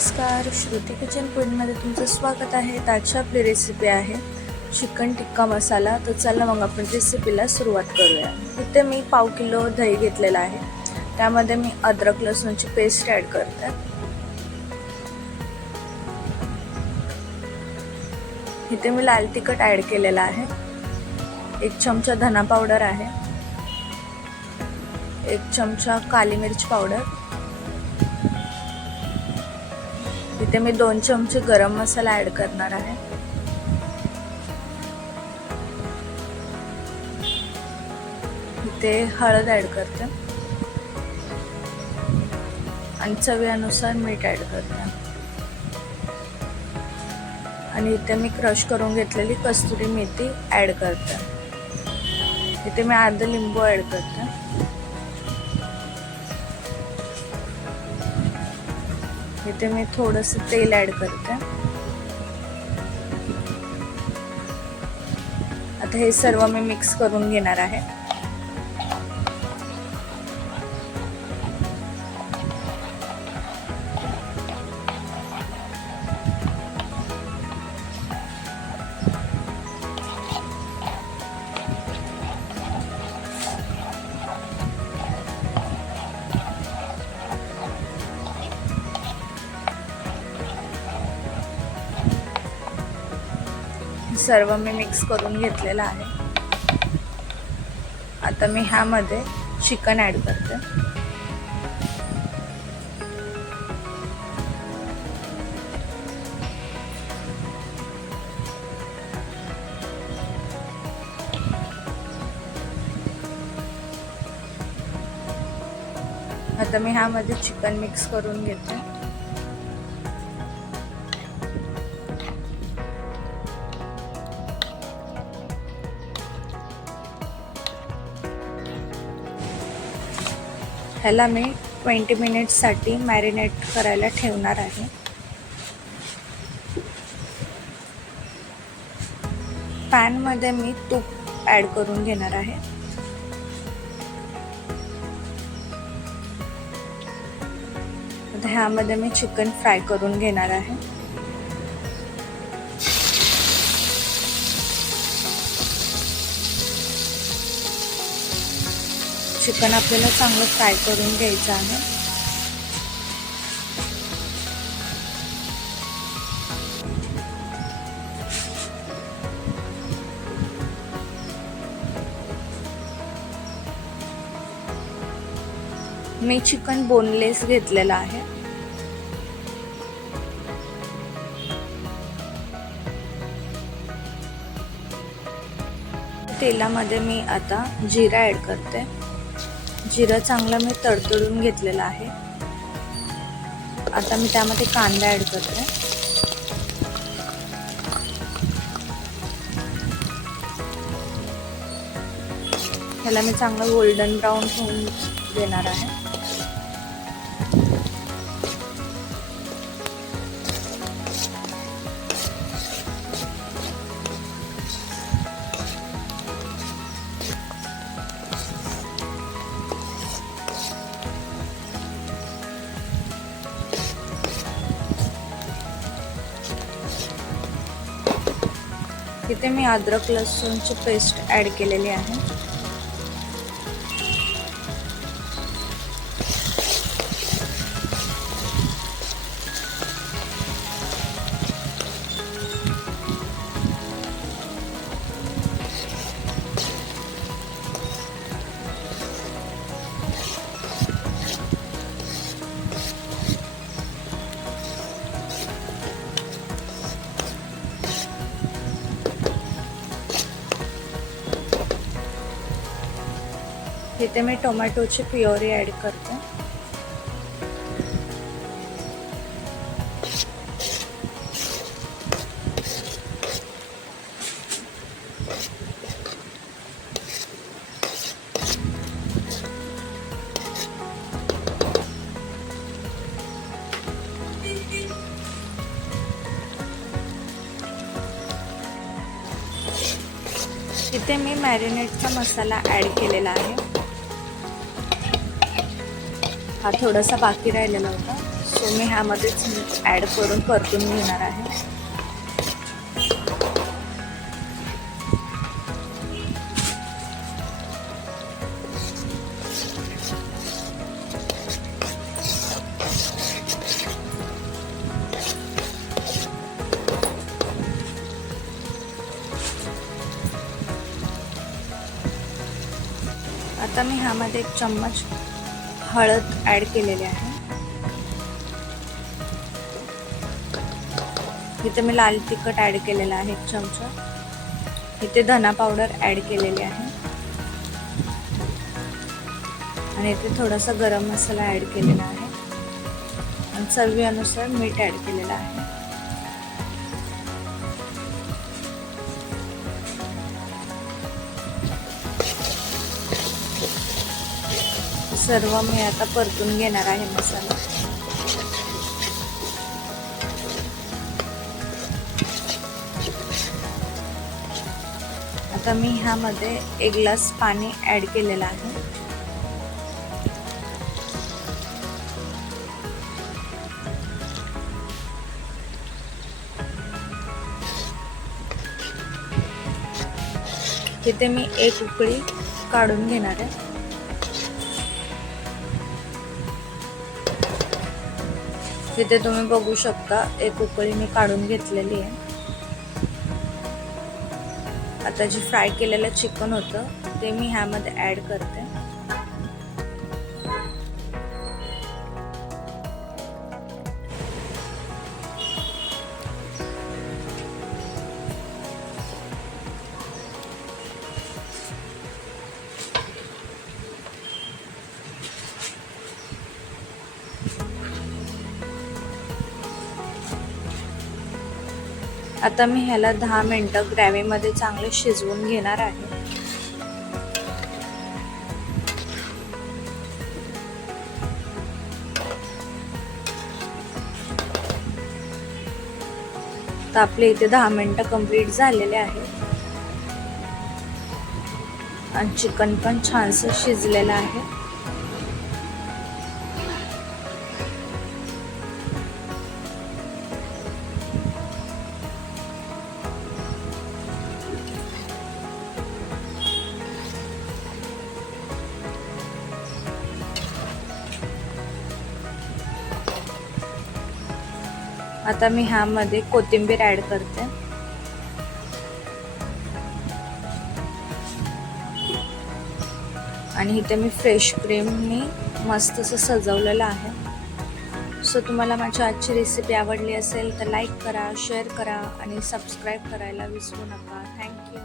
नमस्कार, श्रुती किचन फूडमध्ये तुमचं स्वागत आहे. आजची आपली रेसिपी आहे चिकन टिक्का मसाला. तर चला मग आपण रेसिपीला सुरुवात करूया. इथे मी पाव किलो दही घेतलेला आहे. त्यामध्ये मी अद्रक लसूणची पेस्ट ॲड करते. इथे मी लाल तिखट ॲड केलेला आहे. 1 चमचा धना पावडर आहे. 1 चमचा काली मिर्च पावडर. इथे मी 2 चमचे गरम मसाला ॲड करणार आहे. इथे हळद ॲड करते आणि चवीनुसार मीठ ॲड करते. आणि इथे मी क्रश करून घेतलेली कस्तुरी मेथी ॲड करते. इथे मी अर्धा लिंबू ॲड करते. इथे मी थोडंसं तेल ॲड करते. आता हे सर्व मी मिक्स करून घेणार आहे. सर्व मी मिक्स करून घेतलेलं आहे. आता मी ह्यामध्ये चिकन ॲड करते. आता मी ह्यामध्ये चिकन मिक्स करून घेते. ह्याला मी 20 मिनिट्ससाठी मॅरिनेट करायला ठेवणार आहे. पॅनमध्ये मी तूप ॲड करून घेणार आहे. आता ह्यामध्ये मी चिकन फ्राय करून घेणार आहे. चिकन आपल्याला चांगलं फ्राय करून घ्यायचं आहे. मी चिकन बोनलेस घेतलेला आहे. तेलामध्ये मी आता जिरा ॲड करते. जिरा चांगला मी तडतडून घेतलेला आहे. आता मी त्यामध्ये कांदा ॲड करते. ह्याला मी चांगलं गोल्डन ब्राऊन होऊन देणार आहे. इथे मी अद्रक लसूणची पेस्ट ॲड केलेली आहे. इथे मी टोमॅटोची प्युरी ॲड करते. इथे मी मॅरिनेटचा मसाला ॲड केलेला आहे. हा थोडासा बाकी राहिलेला होता, सो मी ह्यामध्येच मीठ ॲड करून परतून घेणार आहे. आता मी ह्यामध्ये 1 चम्मच हळद ॲड केलेली आहे. इथे मी लाल तिखट ॲड केलेला आहे 1 चमचा. इथे धना पावडर ॲड केलेली आहे आणि इथे थोडासा गरम मसाला ॲड केलेला आहे आणि चवीनुसार मीठ ॲड केलेलं आहे. सर्व मी आता परतून घेणार आहे मसाला. आता मी ह्यामध्ये 1 ग्लास पाणी ॲड केलेलं आहे. इथे मी 1 उकळी काढून घेणार आहे. इथे तुम्ही बघू शकता 1 उकळी मी काढून घेतलेली आहे. आता जे फ्राय केलेलं चिकन होतं ते मी ह्यामध्ये ॲड करते. आता मी ह्याला 10 मिनिटं ग्रेव्हीमध्ये चांगले शिजवून घेणार आहे. तर आपले इथे 10 मिनिटं कंप्लीट झालेले आहे आणि चिकन पण छानसं शिजलेलं आहे. आता मी ह्यामध्ये कोथिंबीर ॲड करते. आणि इथे मी फ्रेश क्रीमनी मस्त असं सजवलेलं आहे. सो तुम्हाला माझी आजची रेसिपी आवडली असेल तर लाईक करा, शेअर करा आणि सबस्क्राईब करायला विसरू नका. थँक्यू.